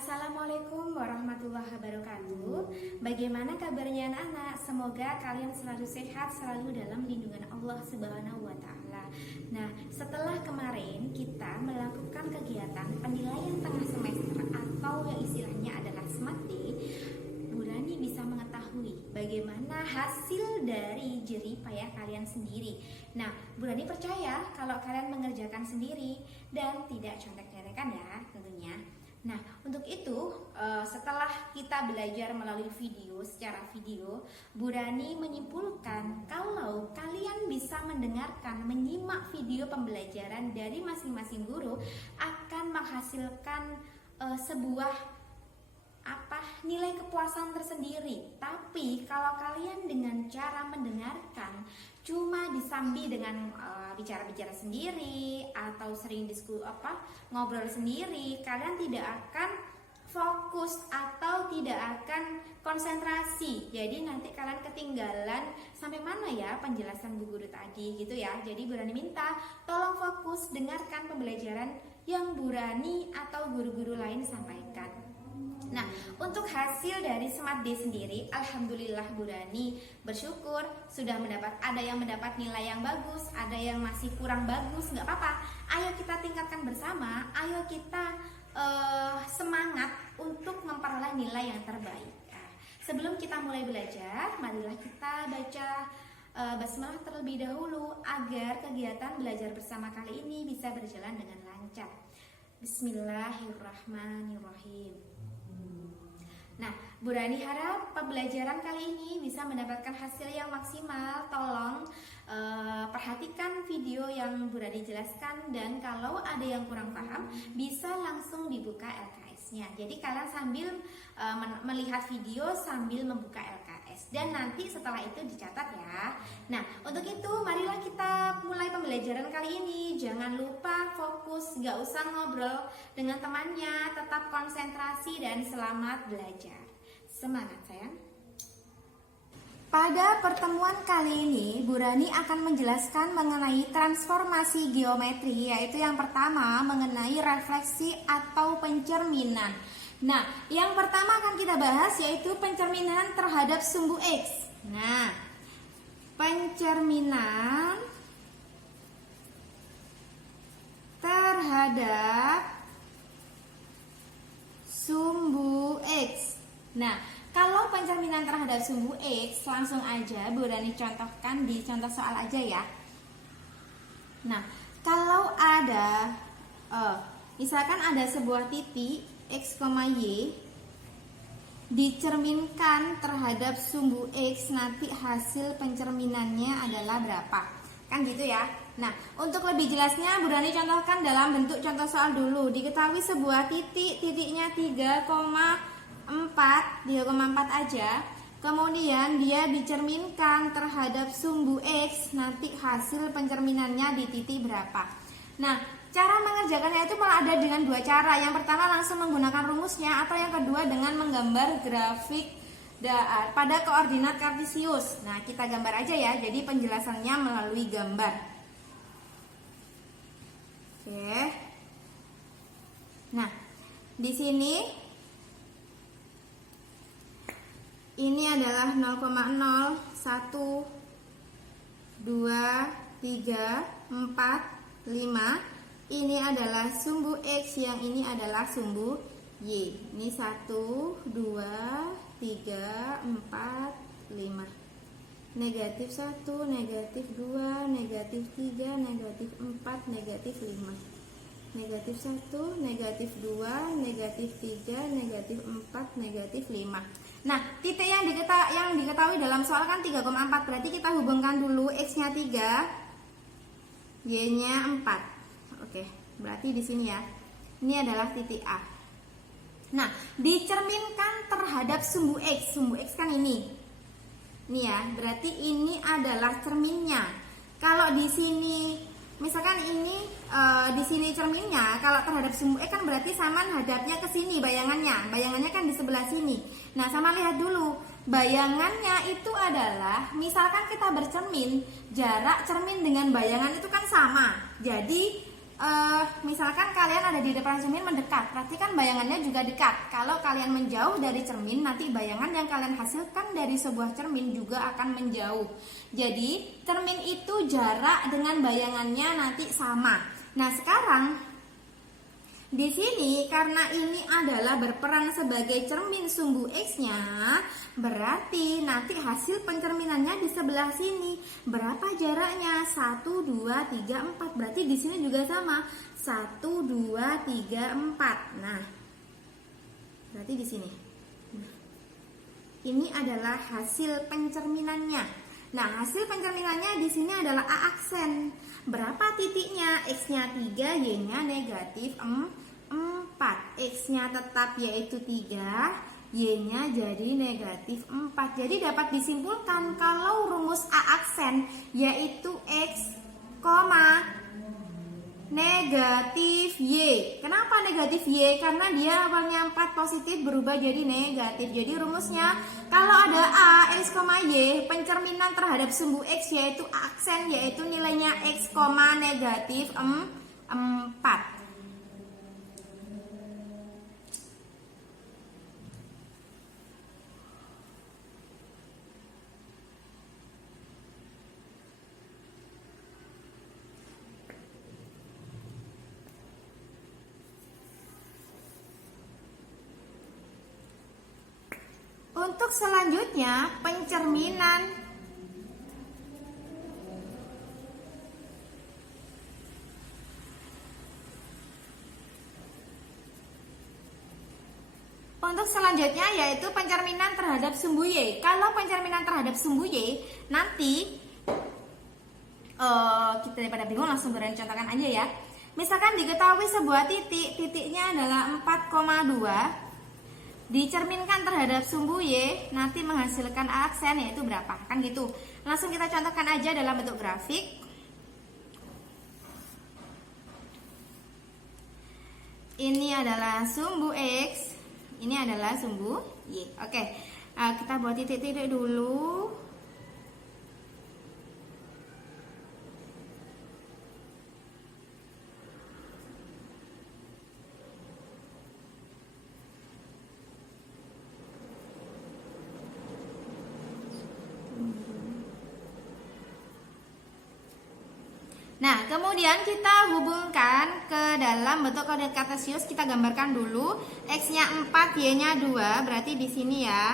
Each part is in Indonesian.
Assalamualaikum warahmatullahi wabarakatuh. Bagaimana kabarnya anak-anak? Semoga kalian selalu sehat, selalu dalam lindungan Allah Subhanahu wa Ta'ala. Nah, setelah kemarin kita melakukan kegiatan penilaian tengah semester atau yang istilahnya adalah SMART Day, Bu Rani bisa mengetahui bagaimana hasil dari jerih payah kalian sendiri. Nah, Bu Rani percaya kalau kalian mengerjakan sendiri dan tidak contek-contekan ya tentunya. Nah, untuk itu setelah kita belajar melalui video, secara video, Bu Rani menyimpulkan kalau kalian bisa mendengarkan, menyimak video pembelajaran dari masing-masing guru akan menghasilkan sebuah nilai kepuasan tersendiri. Tapi kalau kalian dengan cara mendengarkan cuma disambi dengan bicara-bicara sendiri atau sering ngobrol sendiri, kalian tidak akan fokus atau tidak akan konsentrasi. Jadi nanti kalian ketinggalan sampai mana ya penjelasan Bu Guru tadi gitu ya. Jadi Bu Rani minta tolong fokus dengarkan pembelajaran yang Bu Rani atau guru-guru lain sampaikan. Nah, untuk hasil dari SMART Day sendiri, alhamdulillah Bu Rani bersyukur sudah ada yang mendapat nilai yang bagus, ada yang masih kurang bagus, nggak apa-apa. Ayo kita tingkatkan bersama, ayo kita semangat untuk memperoleh nilai yang terbaik. Nah, sebelum kita mulai belajar, marilah kita baca basmalah terlebih dahulu agar kegiatan belajar bersama kali ini bisa berjalan dengan lancar. Bismillahirrahmanirrahim. Nah, Bu Rani harap pembelajaran kali ini bisa mendapatkan hasil yang maksimal. Tolong perhatikan video yang Bu Rani jelaskan, dan kalau ada yang kurang paham bisa langsung dibuka LKS-nya. Jadi kalian sambil melihat video sambil membuka LKS, dan nanti setelah itu dicatat ya. Nah, untuk itu marilah kita mulai pembelajaran kali ini. Jangan lupa fokus, gak usah ngobrol dengan temannya, tetap konsentrasi dan selamat belajar. Semangat sayang. Pada pertemuan kali ini, Bu Rani akan menjelaskan mengenai transformasi geometri, yaitu yang pertama mengenai refleksi atau pencerminan. Nah, yang pertama akan kita bahas yaitu pencerminan terhadap sumbu X. Nah, pencerminan terhadap sumbu X. Nah, kalau pencerminan terhadap sumbu X, langsung aja Bu Rani contohkan di contoh soal aja ya. Nah, kalau ada misalkan ada sebuah titik X, Y dicerminkan terhadap sumbu X, nanti hasil pencerminannya adalah berapa? Kan gitu ya. Nah, untuk lebih jelasnya Bu Rani contohkan dalam bentuk contoh soal dulu. Diketahui sebuah titiknya 3,4 aja. Kemudian dia dicerminkan terhadap sumbu X, nanti hasil pencerminannya di titik berapa. Nah, cara mengerjakannya itu malah ada dengan dua cara. Yang pertama langsung menggunakan rumusnya, atau yang kedua dengan menggambar grafik pada koordinat kartesius. Nah, kita gambar aja ya. Jadi penjelasannya melalui gambar. Oke. Nah, di sini ini adalah 0,0, 1, 2, 3, 4, 5. Ini adalah sumbu X, yang ini adalah sumbu Y. Ini 1, 2, 3, 4, 5. Negatif 1, negatif 2, negatif 3, negatif 4, negatif 5. Negatif 1, negatif 2, negatif 3, negatif 4, negatif 5. Nah, titik yang diketahui dalam soal kan 3,4. Berarti kita hubungkan dulu X-nya 3, Y-nya 4. Oke, berarti di sini ya. Ini adalah titik A. Nah, dicerminkan terhadap sumbu X. Sumbu X kan ini. Ini ya, berarti ini adalah cerminnya. Kalau di sini misalkan ini di sini cerminnya, kalau terhadap sumbu X kan berarti sama hadapnya ke sini bayangannya. Bayangannya kan di sebelah sini. Nah, sama lihat dulu. Bayangannya itu adalah, misalkan kita bercermin, jarak cermin dengan bayangan itu kan sama. Jadi misalkan kalian ada di depan cermin mendekat, berarti kan bayangannya juga dekat. Kalau kalian menjauh dari cermin, nanti bayangan yang kalian hasilkan dari sebuah cermin juga akan menjauh. Jadi cermin itu jarak dengan bayangannya nanti sama. Nah sekarang di sini karena ini adalah berperan sebagai cermin sumbu X-nya, berarti nanti hasil pencerminannya di sebelah sini. Berapa jaraknya? 1, 2, 3, 4. Berarti di sini juga sama. 1, 2, 3, 4. Nah, berarti di sini. Ini adalah hasil pencerminannya. Nah, hasil pencerminannya di sini adalah A aksen. Berapa titiknya? X-nya 3, Y-nya negatif 4. X-nya tetap yaitu 3, Y-nya jadi negatif 4. Jadi dapat disimpulkan kalau rumus A aksen yaitu X, negatif Y. Kenapa negatif Y? Karena dia awalnya 4 positif berubah jadi negatif. Jadi rumusnya kalau ada A, X, Y, pencerminan terhadap sumbu X yaitu aksen yaitu nilainya X, negatif 4. Untuk selanjutnya pencerminan. Untuk selanjutnya yaitu pencerminan terhadap sumbu Y. Kalau pencerminan terhadap sumbu Y nanti kita daripada bingung langsung berani contohkan aja ya. Misalkan diketahui sebuah titiknya adalah 4,2 dicerminkan terhadap sumbu Y nanti menghasilkan A aksen yaitu berapa, kan gitu. Langsung kita contohkan aja dalam bentuk grafik. Ini adalah sumbu X, ini adalah sumbu Y. Oke, kita buat titik-titik dulu. Nah, kemudian kita hubungkan ke dalam bentuk koordinat kartesius. Kita gambarkan dulu. X-nya 4, Y-nya 2. Berarti di sini ya.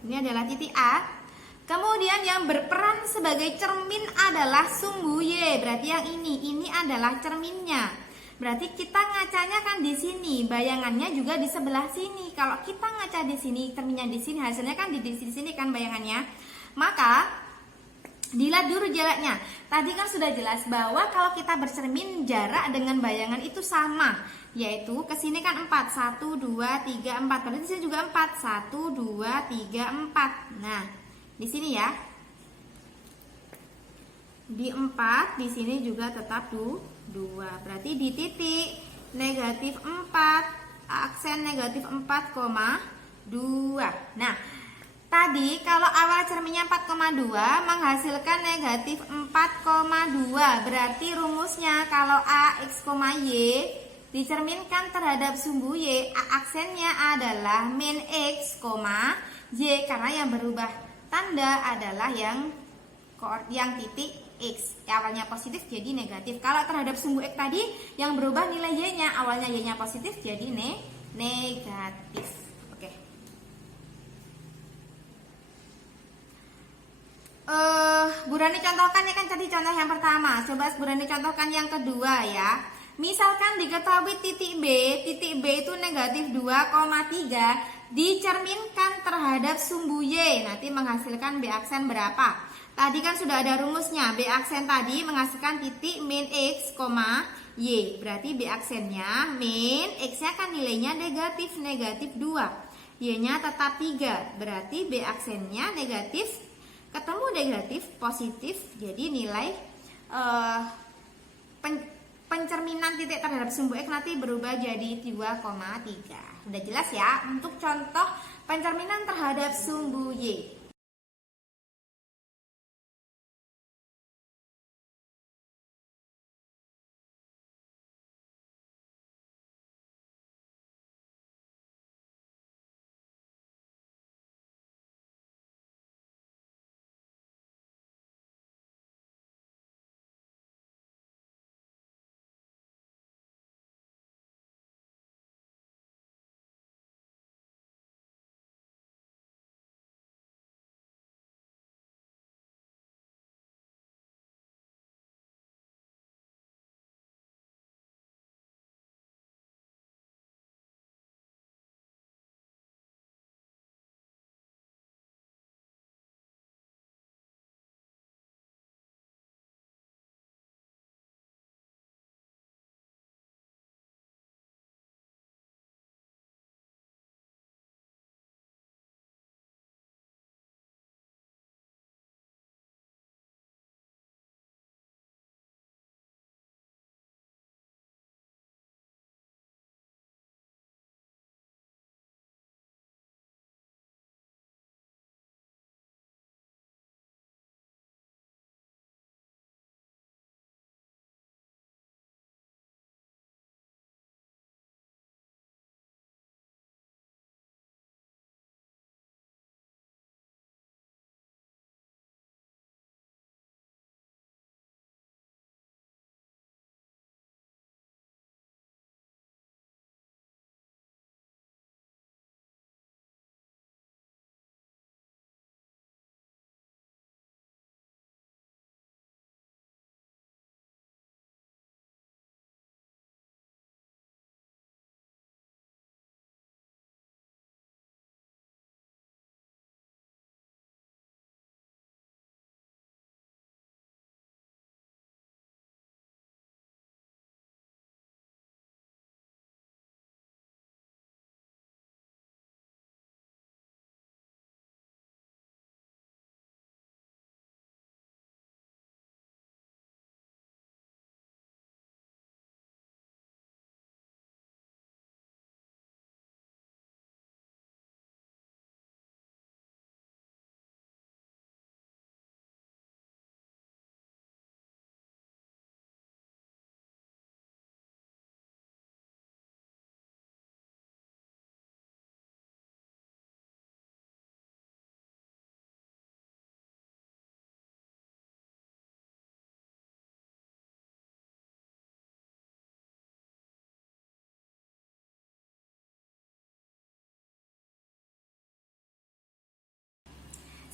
Ini adalah titik A. Kemudian yang berperan sebagai cermin adalah sumbu Y. Berarti yang ini adalah cerminnya. Berarti kita ngacanya kan di sini, bayangannya juga di sebelah sini. Kalau kita ngaca di sini, cerminnya di sini, hasilnya kan di sini kan bayangannya. Maka dilihat dulu jaraknya. Tadi kan sudah jelas bahwa kalau kita bercermin jarak dengan bayangan itu sama, yaitu ke sini kan 4, 1, 2, 3, 4. Berarti di sini juga 4, 1, 2, 3, 4. Nah, di sini ya. Di 4, di sini juga tetap 2. Berarti di titik negatif 4, aksen negatif 4,2. Nah, tadi kalau awal cerminnya 4,2 menghasilkan negatif 4,2. Berarti rumusnya kalau A, X, Y dicerminkan terhadap sumbu Y, A aksennya adalah min X, Y. Karena yang berubah tanda adalah yang titik X. Awalnya positif jadi negatif. Kalau terhadap sumbu X tadi yang berubah nilai Y-nya, awalnya Y-nya positif jadi negatif. Bu Rani contohkan ya kan tadi contoh yang pertama. Coba Bu Rani contohkan yang kedua ya. Misalkan diketahui titik B itu negatif 2,3 dicerminkan terhadap sumbu Y, nanti menghasilkan B aksen berapa? Tadi kan sudah ada rumusnya. B aksen tadi menghasilkan titik min X, Y. Berarti B aksennya min X-nya kan nilainya negatif 2. Y-nya tetap 3. Berarti B aksennya negatif ketemu negatif positif, jadi nilai pencerminan titik terhadap sumbu X nanti berubah jadi 2,3. Udah jelas ya untuk contoh pencerminan terhadap sumbu Y.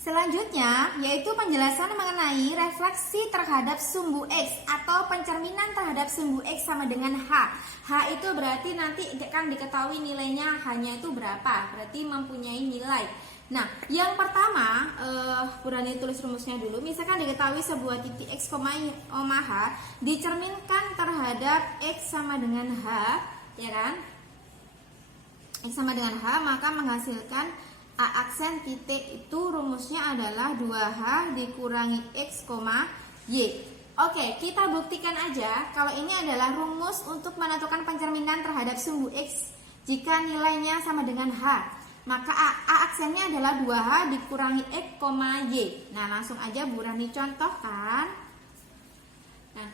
Selanjutnya, yaitu penjelasan mengenai refleksi terhadap sumbu X atau pencerminan terhadap sumbu X sama dengan H. H itu berarti nanti kan diketahui nilainya hanya itu berapa, berarti mempunyai nilai. Nah, yang pertama, Purani tulis rumusnya dulu. Misalkan diketahui sebuah titik X, H dicerminkan terhadap X sama dengan H, ya kan? X sama dengan H, maka menghasilkan A aksen titik itu rumusnya adalah 2H dikurangi X, Y. Oke, kita buktikan aja kalau ini adalah rumus untuk menentukan pencerminan terhadap sumbu X jika nilainya sama dengan H. Maka A aksennya adalah 2H dikurangi X, Y. Nah, langsung aja Bu Rani contohkan. Nah,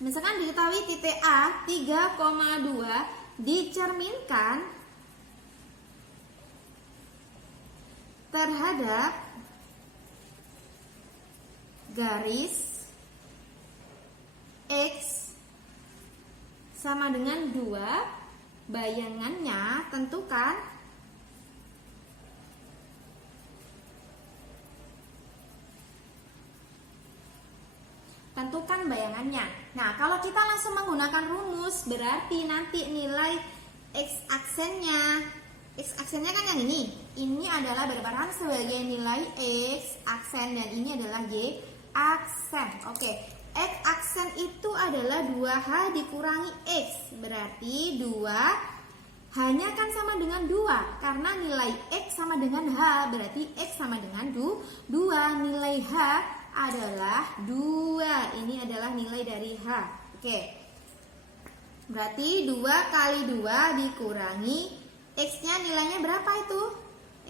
misalkan diketahui titik A 3,2 dicerminkan terhadap garis X sama dengan 2, bayangannya tentukan bayangannya. Nah, kalau kita langsung menggunakan rumus, berarti nanti nilai X aksennya kan yang ini. Ini adalah berperan sebagai nilai X aksen dan ini adalah Y aksen. Oke, X aksen itu adalah 2H dikurangi X. Berarti 2 hanya kan sama dengan 2 karena nilai X sama dengan H. Berarti X sama dengan 2. Nilai H adalah 2. Ini adalah nilai dari H. Oke. Berarti 2 kali 2 dikurangi X-nya nilainya berapa itu?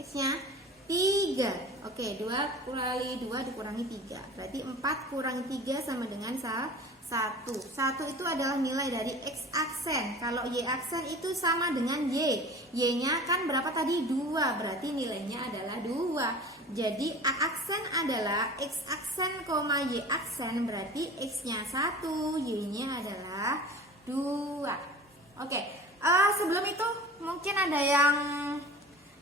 X-nya 3. Oke, 2 kali 2 dikurangi 3. Berarti 4 kurangi 3 sama dengan 1. 1 itu adalah nilai dari X aksen. Kalau Y aksen itu sama dengan Y. Y-nya kan berapa tadi? 2. Berarti nilainya adalah 2. Jadi A aksen adalah X aksen, Y aksen. Berarti X-nya 1, Y-nya adalah 2. Oke. Sebelum itu mungkin ada yang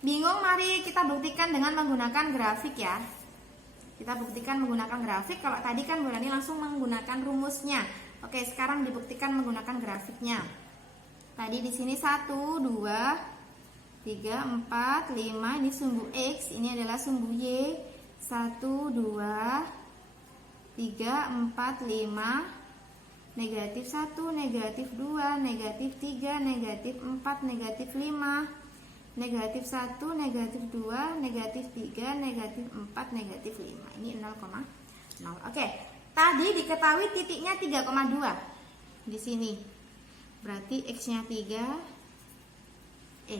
bingung, mari kita buktikan dengan menggunakan grafik ya. Kita buktikan menggunakan grafik. Kalau tadi kan Bu Rani langsung menggunakan rumusnya. Oke, sekarang dibuktikan menggunakan grafiknya. Tadi di sini 1, 2, 3, 4, 5 ini sumbu X, ini adalah sumbu Y. 1, 2, 3, 4, 5. Negatif 1, negatif 2, negatif 3, negatif 4, negatif 5, negatif 1, negatif 2, negatif 3, negatif 4, negatif 5. Ini 0,0. Oke, tadi diketahui titiknya 3,2 di sini. Berarti X-nya 3.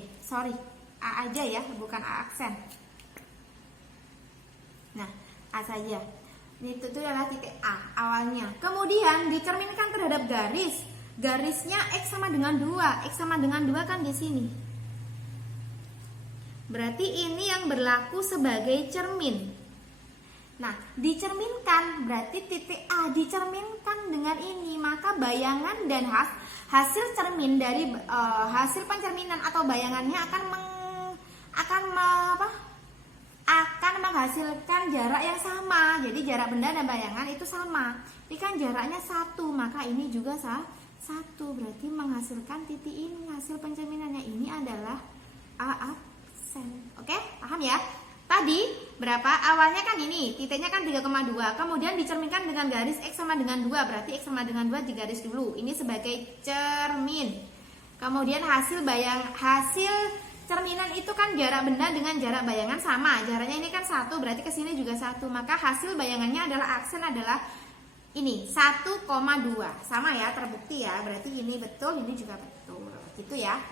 A aja ya, bukan A aksen. Nah, A saja. Itu adalah titik A awalnya. Kemudian dicerminkan terhadap garisnya X sama dengan 2. X sama dengan 2 kan di sini. Berarti ini yang berlaku sebagai cermin. Nah, dicerminkan berarti titik A dicerminkan dengan ini, maka bayangan dan hasil cermin dari hasil pencerminan atau bayangannya akan menghasilkan jarak yang sama. Jadi jarak benda dan bayangan itu sama. Ini kan jaraknya 1, maka ini juga 1. Berarti menghasilkan titik ini, hasil pencerminannya ini adalah A aksen. Oke, paham ya? Tadi berapa? Awalnya kan ini, titiknya kan 3,2. Kemudian dicerminkan dengan garis X sama dengan 2. Berarti X sama dengan 2 digaris dulu. Ini sebagai cermin. Kemudian hasil cerminan itu kan jarak benda dengan jarak bayangan sama. Jaraknya ini kan 1, berarti ke sini juga 1. Maka hasil bayangannya adalah aksen adalah ini 1,2. Sama ya, terbukti ya. Berarti ini betul, ini juga betul. Gitu ya.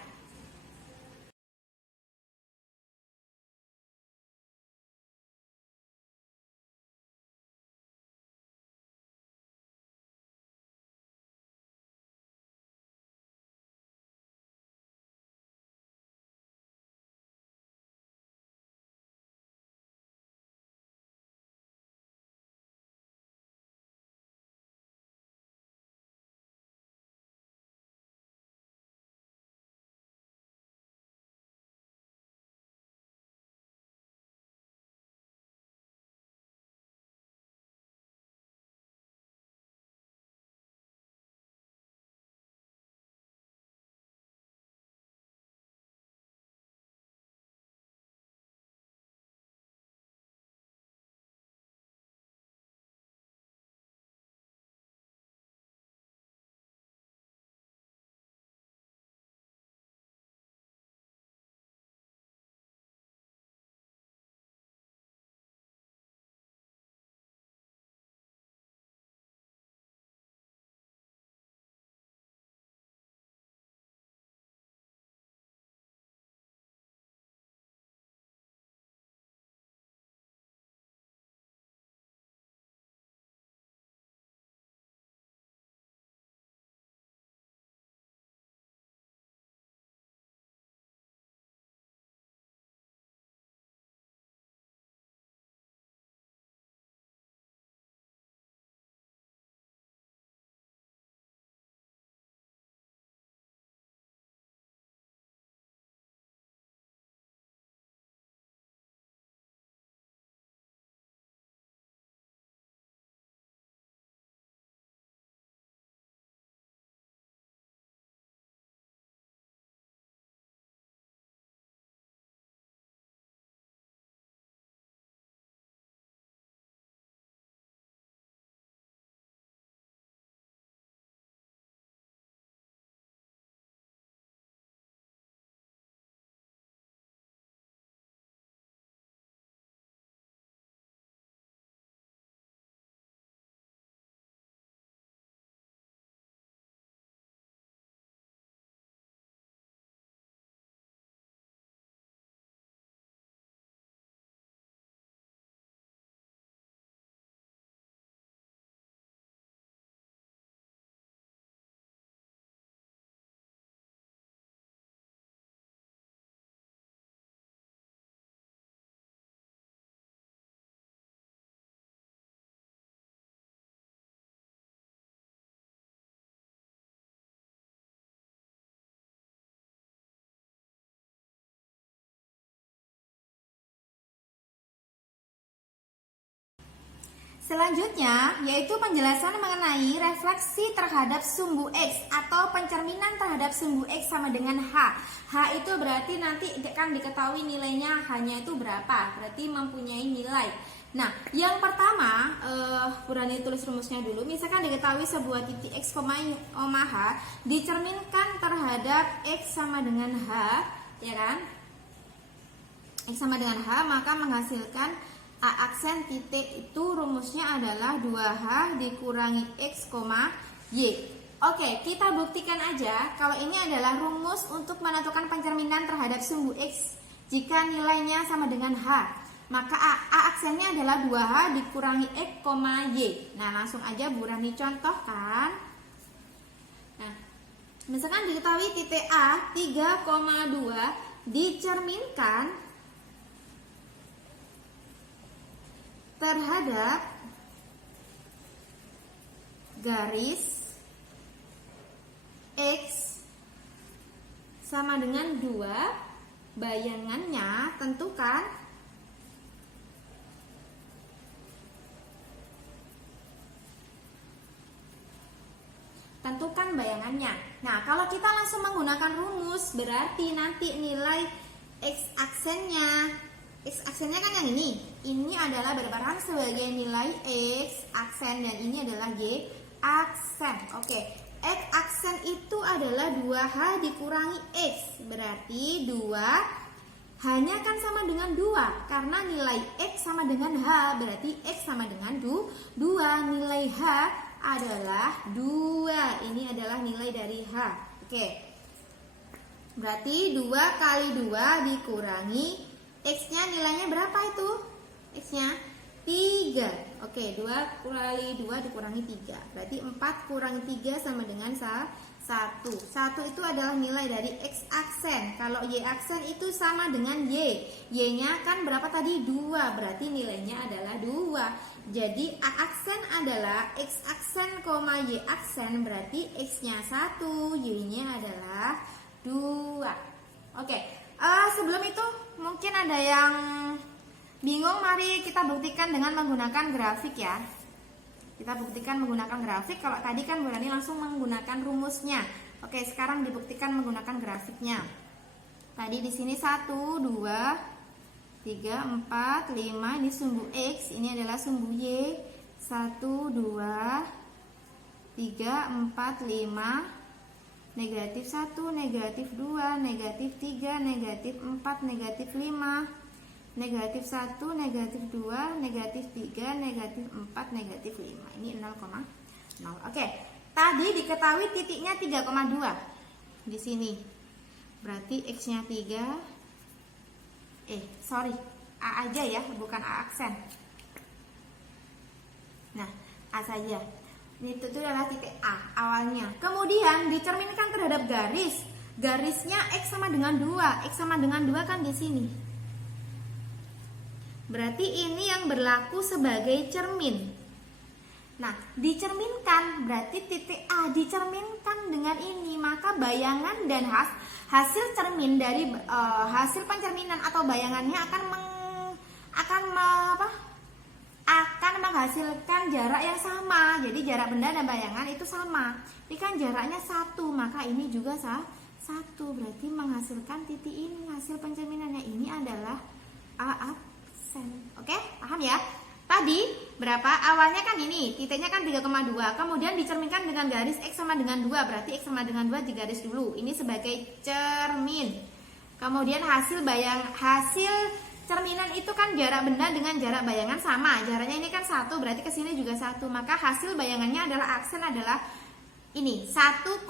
Selanjutnya yaitu penjelasan mengenai refleksi terhadap sumbu X atau pencerminan terhadap sumbu X sama dengan H. H itu berarti nanti kan diketahui nilainya hanya itu berapa, berarti mempunyai nilai. Nah, yang pertama, Burhani tulis rumusnya dulu. Misalkan diketahui sebuah titik X, H dicerminkan terhadap X sama dengan H, ya kan? X sama dengan H, maka menghasilkan A aksen titik itu rumusnya adalah 2H dikurangi X, Y. Oke, kita buktikan aja kalau ini adalah rumus untuk menentukan pencerminan terhadap sumbu X jika nilainya sama dengan H. Maka A aksennya adalah 2H dikurangi X, Y. Nah, langsung aja Burhani contohkan. Nah, misalkan diketahui titik A 3,2 dicerminkan terhadap garis X sama dengan 2, bayangannya tentukan bayangannya. Nah, kalau kita langsung menggunakan rumus, berarti nanti nilai X aksennya kan yang ini. Ini adalah berperan sebagai nilai X aksen dan ini adalah Y aksen. Oke, X aksen itu adalah 2H dikurangi X. Berarti 2 hanya kan sama dengan 2 karena nilai X sama dengan H. Berarti X sama dengan 2. Nilai H adalah 2. Ini adalah nilai dari H. Oke. Berarti 2 kali 2 dikurangi X-nya nilainya berapa itu? X-nya 3. Oke, 2 kali 2 dikurangi 3. Berarti 4 kurangi 3 sama dengan 1. 1 itu adalah nilai dari X aksen. Kalau Y aksen itu sama dengan Y. Y-nya kan berapa tadi? 2. Berarti nilainya adalah 2. Jadi A aksen adalah X aksen, Y aksen. Berarti X-nya 1, Y-nya adalah 2. Oke, sebelum itu mungkin ada yang bingung, mari kita buktikan dengan menggunakan grafik ya. Kita buktikan menggunakan grafik. Kalau tadi kan Burhani langsung menggunakan rumusnya. Oke, sekarang dibuktikan menggunakan grafiknya. Tadi di sini 1, 2, 3, 4, 5 ini sumbu X, ini adalah sumbu Y. 1, 2, 3, 4, 5. Negatif 1, negatif 2, negatif 3, negatif 4, negatif 5, negatif 1, negatif 2, negatif 3, negatif 4, negatif 5. Ini 0,0. Oke, tadi diketahui titiknya 3,2 di sini. Berarti X-nya 3. A aja ya, bukan A aksen. Nah, A saja. Itu adalah titik A awalnya. Kemudian dicerminkan terhadap garisnya X sama dengan 2. X sama dengan 2 kan di sini. Berarti ini yang berlaku sebagai cermin. Nah, dicerminkan berarti titik A dicerminkan dengan ini, maka bayangan dan hasil cermin dari hasil pencerminan atau bayangannya akan menghasilkan jarak yang sama. Jadi jarak benda dan bayangan itu sama. Ini kan jaraknya 1, maka ini juga 1. Berarti menghasilkan titik ini. Hasil pencerminannya ini adalah A aksen. Oke, paham ya? Tadi berapa? Awalnya kan ini, titiknya kan 3,2. Kemudian dicerminkan dengan garis X sama dengan 2. Berarti X sama dengan 2 digaris dulu. Ini sebagai cermin. Kemudian hasil cerminan itu kan jarak benda dengan jarak bayangan sama. Jaraknya ini kan 1, berarti ke sini juga 1. Maka hasil bayangannya adalah aksen adalah ini 1,2.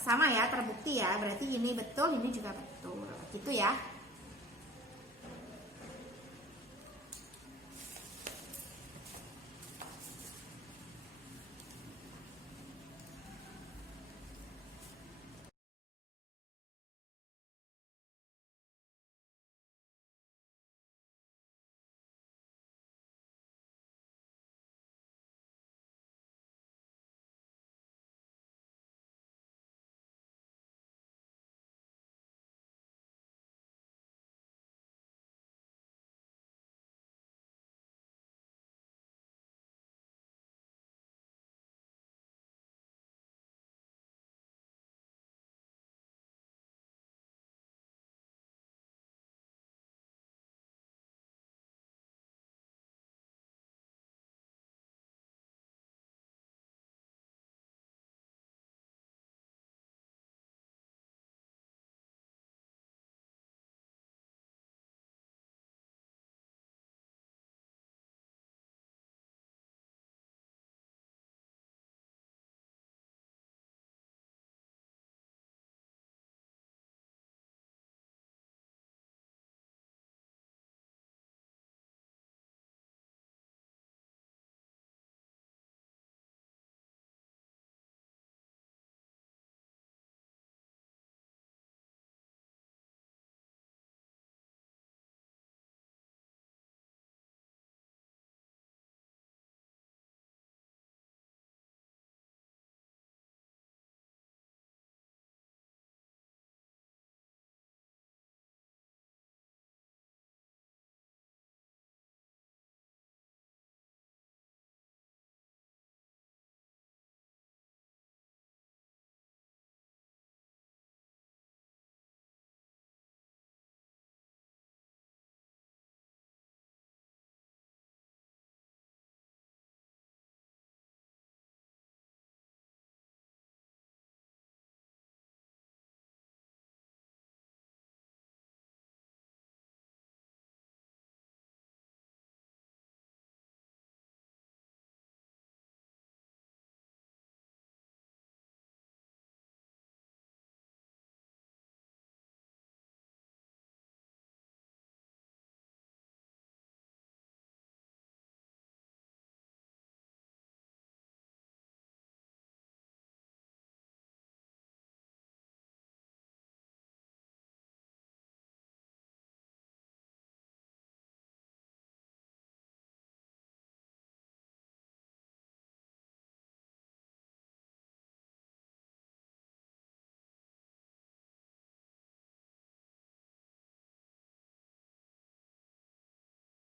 Sama ya, terbukti ya. Berarti ini betul, ini juga betul. Gitu ya.